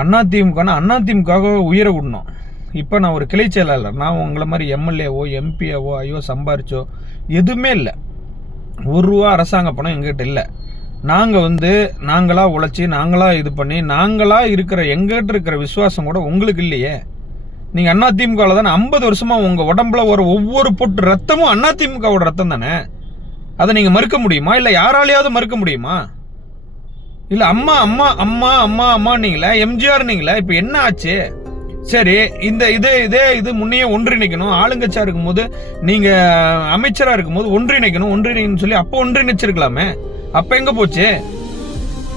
அதிமுகவுக்காக உயிரை விடணும். இப்போ நான் ஒரு கிளை செயலாளர், நான் உங்களை மாதிரி எம்எல்ஏவோ எம்பியாவோ ஐயோ சம்பாரிச்சோ எதுவுமே இல்லை. ₹1 அரசாங்க பணம் எங்ககிட்ட இல்லை. நாங்களாக உழைச்சி நாங்களாக இது பண்ணி நாங்களாக இருக்கிற எங்கிட்ட இருக்கிற விசுவாசம் கூட உங்களுக்கு இல்லையே. நீங்கள் அதிமுகவில் தானே 50 வருஷமாக உங்கள் உடம்புல வர ஒவ்வொரு பொட்டு ரத்தமும் அதிமுகவோட ரத்தம் தானே. அதை நீங்கள் மறுக்க முடியுமா? இல்லை யாராலையாவது மறுக்க முடியுமா? இல்லை அம்மா அம்மா அம்மா அம்மா அம்மா நீங்களே, எம்ஜிஆர் நீங்களே, இப்போ என்ன ஆச்சு? சரி, இது முன்னையே ஒன்றிணைக்கணும். ஆளுங்கட்சியாக இருக்கும்போது நீங்கள் அமைச்சராக இருக்கும்போது ஒன்றிணைக்கணும்னு சொல்லி அப்போ ஒன்றிணைச்சிருக்கலாமே. அப்போ எங்கே போச்சு?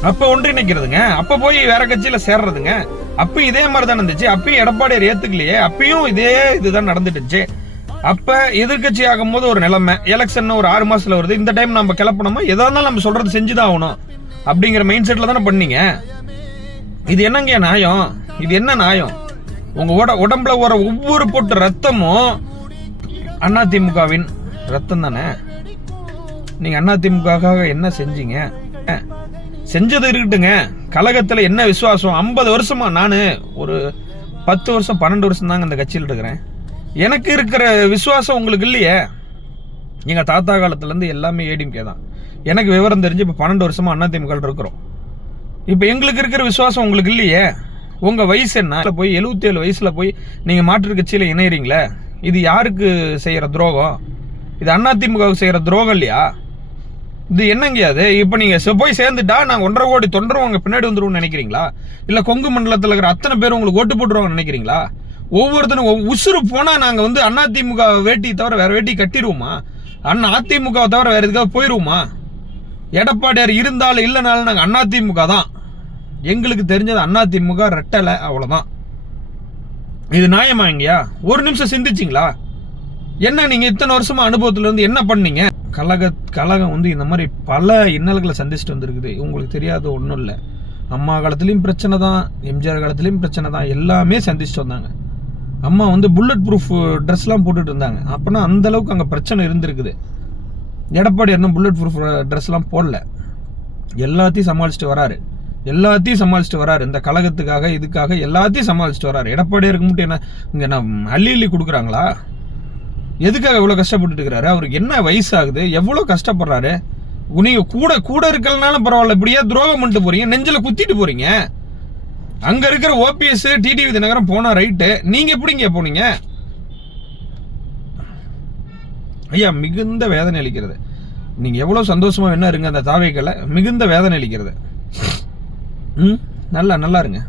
அப்போ ஒன்றிணைக்கிறதுங்க, அப்போ போய் வேற கட்சியில் சேர்றதுங்க. அப்பயும் இதே மாதிரி தான் இருந்துச்சு. அப்பயும் எடப்பாடியார் ஏற்றுக்கலையே, அப்பயும் இதுதான் நடந்துட்டுச்சு. அப்போ எதிர்கட்சி ஆகும்போது ஒரு நிலைமை, எலெக்ஷன் ஒரு 6 மாசத்துல வருது, இந்த டைம் நம்ம கிளப்பணுமா, எதா இருந்தாலும் நம்ம சொல்றது செஞ்சுதான் ஆகணும் அப்படிங்கிற மைண்ட் செட்ல தானே பண்ணீங்க. இது என்னங்க நியாயம்? இது என்ன நியாயம்? உங்க உடம்புல வர ஒவ்வொரு பொட்டு ரத்தமும் அதிமுகவின் ரத்தம் தானே. நீங்க அதிமுகவுக்காக என்ன செஞ்சீங்க? செஞ்சது இருக்கட்டுங்க, கழகத்துல என்ன விசுவாசம்? 50 வருஷமா நான் ஒரு 10 வருஷம் 12 வருஷம் தாங்க இந்த கட்சியில் இருக்கிறேன். எனக்கு இருக்கிற விசுவாசம் உங்களுக்கு இல்லையே. எங்கள் தாத்தா காலத்துலேருந்து எல்லாமே ஏடிஎம்கே தான். எனக்கு விவரம் தெரிஞ்சு இப்போ 12 வருஷமா அதிமுக இருக்கிறோம். இப்போ எங்களுக்கு இருக்கிற விசுவாசம் உங்களுக்கு இல்லையே. உங்கள் வயசு என்ன? போய் 77 வயசில் போய் நீங்கள் மாற்று கட்சியில் இணையிறீங்களே, இது யாருக்கு செய்கிற துரோகம்? இது அதிமுகவுக்கு செய்கிற துரோகம் இல்லையா? இது என்னங்க அது? இப்போ நீங்கள் போய் சேர்ந்துட்டா நாங்கள் 1.5 கோடி தொண்டரும் உங்கள் பின்னாடி வந்துருவோம்னு நினைக்கிறீங்களா? இல்லை கொங்கு மண்டலத்தில் இருக்கிற அத்தனை பேர் உங்களுக்கு ஓட்டு போட்டுருவாங்கன்னு நினைக்கிறீங்களா? ஒவ்வொருத்தரும் உசுறு போனால் நாங்கள் அதிமுக வேட்டி தவிர வேற வேட்டி கட்டிடுவோமா? அதிமுகவை தவிர வேற எதுக்காக போயிடுவோமா? எடப்பாடியார் இருந்தாலும் இல்லைனாலும் நாங்கள் அதிமுக தான். எங்களுக்கு தெரிஞ்சது அதிமுக ரெட்டலை, அவ்வளோதான். இது நியாயமா? எங்கயா ஒரு நிமிஷம் சிந்திச்சிங்களா? என்ன நீங்க இத்தனை வருஷமா அனுபவத்துல இருந்து என்ன பண்ணீங்க? கழகம் இந்த மாதிரி பல இன்னல்களை சந்திச்சுட்டு வந்திருக்குது. உங்களுக்கு தெரியாத ஒன்றும் இல்லை. அம்மா காலத்துலேயும் பிரச்சனை தான், எம்ஜிஆர் காலத்துலேயும் பிரச்சனை தான், எல்லாமே சந்திச்சுட்டு வந்தாங்க. அம்மா புல்லட் ப்ரூஃப் ட்ரெஸ்லாம் போட்டுட்டு இருந்தாங்க. அப்போனா அந்த அளவுக்கு அங்கே பிரச்சனை இருந்திருக்குது. எடப்பாடி இன்னும் புல்லட் ப்ரூஃப் ட்ரெஸ்லாம் போடல. எல்லாத்தையும் சமாளிச்சுட்டு வராரு. இந்த கழகத்துக்காக இதுக்காக எல்லாத்தையும் சமாளிச்சுட்டு வராரு. எடப்பாடியாக இருக்க மட்டும் என்ன இங்கே அள்ளி கொடுக்குறாங்களா? எதுக்காக இவ்வளோ கஷ்டப்பட்டு இருக்கிறாரு? அவருக்கு என்ன வயசாகுது? எவ்வளோ கஷ்டப்படுறாரு? நீங்க கூட இருக்கலனாலும் பரவாயில்ல, இப்படியே துரோகம் பண்ணிட்டு போறீங்க, நெஞ்சில குத்திட்டு போறீங்க. அங்க இருக்கிற ஓபிஎஸ் டிடிவி தினகரன் போனா ரைட்டு, நீங்க எப்படிங்க போனீங்க? ஐயா, மிகுந்த வேதனை அளிக்கிறது. நீங்க எவ்வளவு சந்தோஷமா என்ன இருங்க அந்த தாவேக்கல, மிகுந்த வேதனை அளிக்கிறது. நல்லா இருங்க.